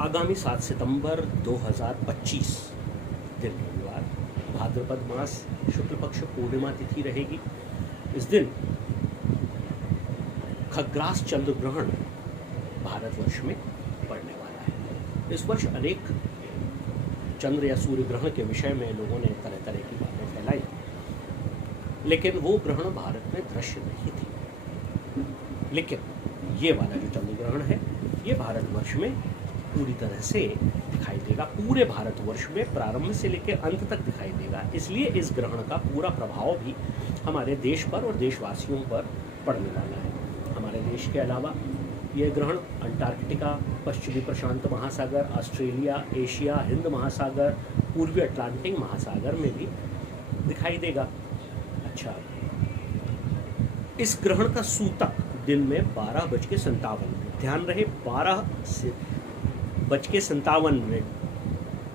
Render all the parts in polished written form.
आगामी 7 सितंबर 2025 दिन रविवार, भाद्रपद मास शुक्ल पक्ष पूर्णिमा तिथि रहेगी। इस दिन खग्रास चंद्र ग्रहण भारतवर्ष में पड़ने वाला है। इस वर्ष अनेक चंद्र या सूर्य ग्रहण के विषय में लोगों ने तरह तरह की बातें फैलाई, लेकिन वो ग्रहण भारत में दृश्य नहीं थी। लेकिन ये वाला जो चंद्र ग्रहण है, ये भारतवर्ष में पूरी तरह से दिखाई देगा। पूरे भारतवर्ष में प्रारंभ से लेकर अंत तक दिखाई देगा। इसलिए इस ग्रहण का पूरा प्रभाव भी हमारे देश पर और देशवासियों पर पड़ने वाला है। हमारे देश के अलावा यह ग्रहण अंटार्कटिका, पश्चिमी प्रशांत महासागर, ऑस्ट्रेलिया, एशिया, हिंद महासागर, पूर्वी अटलांटिक महासागर में भी दिखाई देगा। अच्छा, इस ग्रहण का सूतक दिन में 12:57, ध्यान रहे 12:57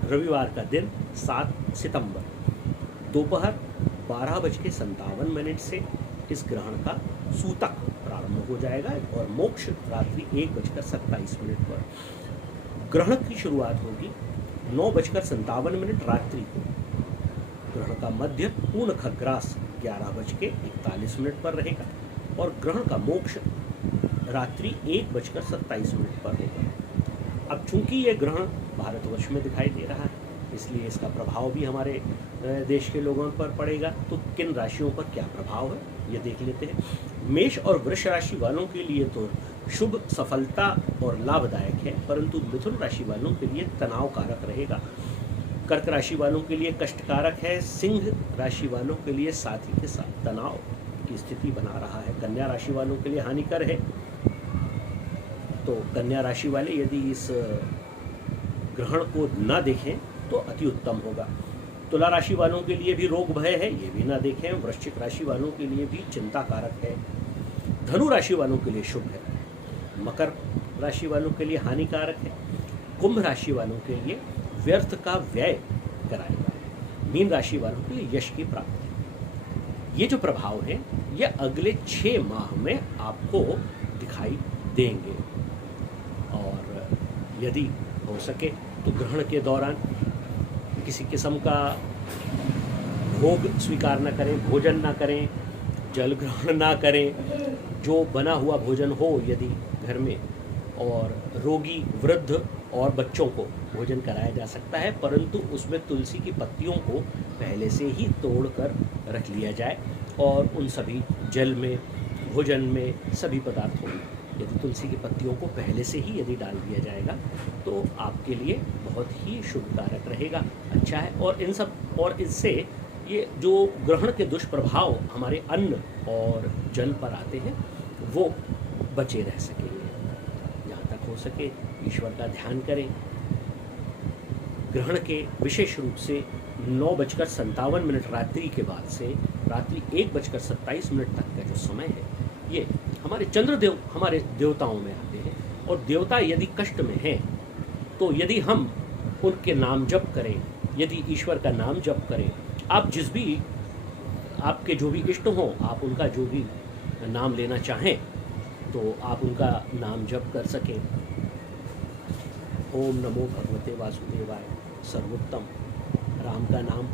रविवार का दिन 7 सितंबर दोपहर 12:57 से इस ग्रहण का सूतक प्रारंभ हो जाएगा और मोक्ष रात्रि 1:27 पर। ग्रहण की शुरुआत होगी 9:57 रात्रि को। ग्रहण का मध्य पूर्ण खग्रास 11:41 पर रहेगा और ग्रहण का मोक्ष रात्रि 1:27 पर होगा। अब चूंकि ये ग्रहण भारतवर्ष में दिखाई दे रहा है, इसलिए इसका प्रभाव भी हमारे देश के लोगों पर पड़ेगा। तो किन राशियों पर क्या प्रभाव है, ये देख लेते हैं। मेष और वृष राशि वालों के लिए तो शुभ, सफलता और लाभदायक है, परंतु मिथुन राशि वालों के लिए तनाव कारक रहेगा। कर्क राशि वालों के लिए कष्टकारक है। सिंह राशि वालों के लिए साथी के साथ तनाव की स्थिति बना रहा है। कन्या राशि वालों के लिए हानिकर है। तो कन्या राशि वाले यदि इस ग्रहण को न देखें तो अति उत्तम होगा। तुला राशि वालों के लिए भी रोग भय है, ये भी ना देखें। वृश्चिक राशि वालों के लिए भी चिंता कारक है। धनु राशि वालों के लिए शुभ है। मकर राशि वालों के लिए हानिकारक है। कुंभ राशि वालों के लिए व्यर्थ का व्यय कराएगा। मीन राशि वालों के लिए यश की प्राप्ति। ये जो प्रभाव है, ये अगले 6 माह में आपको दिखाई देंगे। और यदि हो सके तो ग्रहण के दौरान किसी किस्म का भोग स्वीकार न करें, भोजन न करें, जल ग्रहण ना करें। जो बना हुआ भोजन हो यदि घर में, और रोगी, वृद्ध और बच्चों को भोजन कराया जा सकता है, परंतु उसमें तुलसी की पत्तियों को पहले से ही तोड़कर रख लिया जाए और उन सभी जल में, भोजन में, सभी पदार्थों में यदि तुलसी की पत्तियों को पहले से ही यदि डाल दिया जाएगा तो आपके लिए बहुत ही शुभकारक रहेगा, अच्छा है। और इन सब और इससे ये जो ग्रहण के दुष्प्रभाव हमारे अन्न और जल पर आते हैं वो बचे रह सकेंगे। जहाँ तक हो सके ईश्वर का ध्यान करें। ग्रहण के विशेष रूप से 9:57 रात्रि के बाद से रात्रि 1:27 तक का जो समय है, ये हमारे चंद्रदेव हमारे देवताओं में आते हैं। और देवता यदि कष्ट में हैं तो यदि हम उनके नाम जप करें, यदि ईश्वर का नाम जप करें, आप जिस भी आपके जो भी इष्ट हों, आप उनका जो भी नाम लेना चाहें तो आप उनका नाम जप कर सकें। ओम नमो भगवते वासुदेवाय, सर्वोत्तम राम का नाम,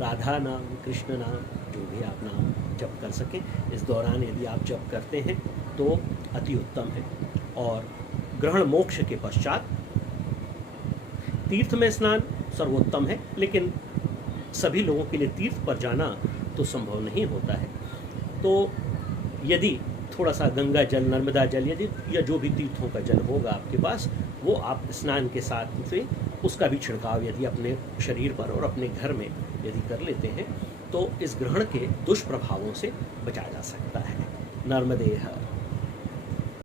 राधा नाम, कृष्ण नाम, जो भी आप नाम जप कर सकें। इस दौरान यदि आप जप करते हैं तो अति उत्तम है। और ग्रहण मोक्ष के पश्चात तीर्थ में स्नान सर्वोत्तम है, लेकिन सभी लोगों के लिए तीर्थ पर जाना तो संभव नहीं होता है। तो यदि थोड़ा सा गंगा जल, नर्मदा जल यदि या जो भी तीर्थों का जल होगा आपके पास, वो आप स्नान के साथ से उसका भी छिड़काव यदि अपने शरीर पर और अपने घर में यदि कर लेते हैं तो इस ग्रहण के दुष्प्रभावों से बचा जा सकता है। नर्मदे हर।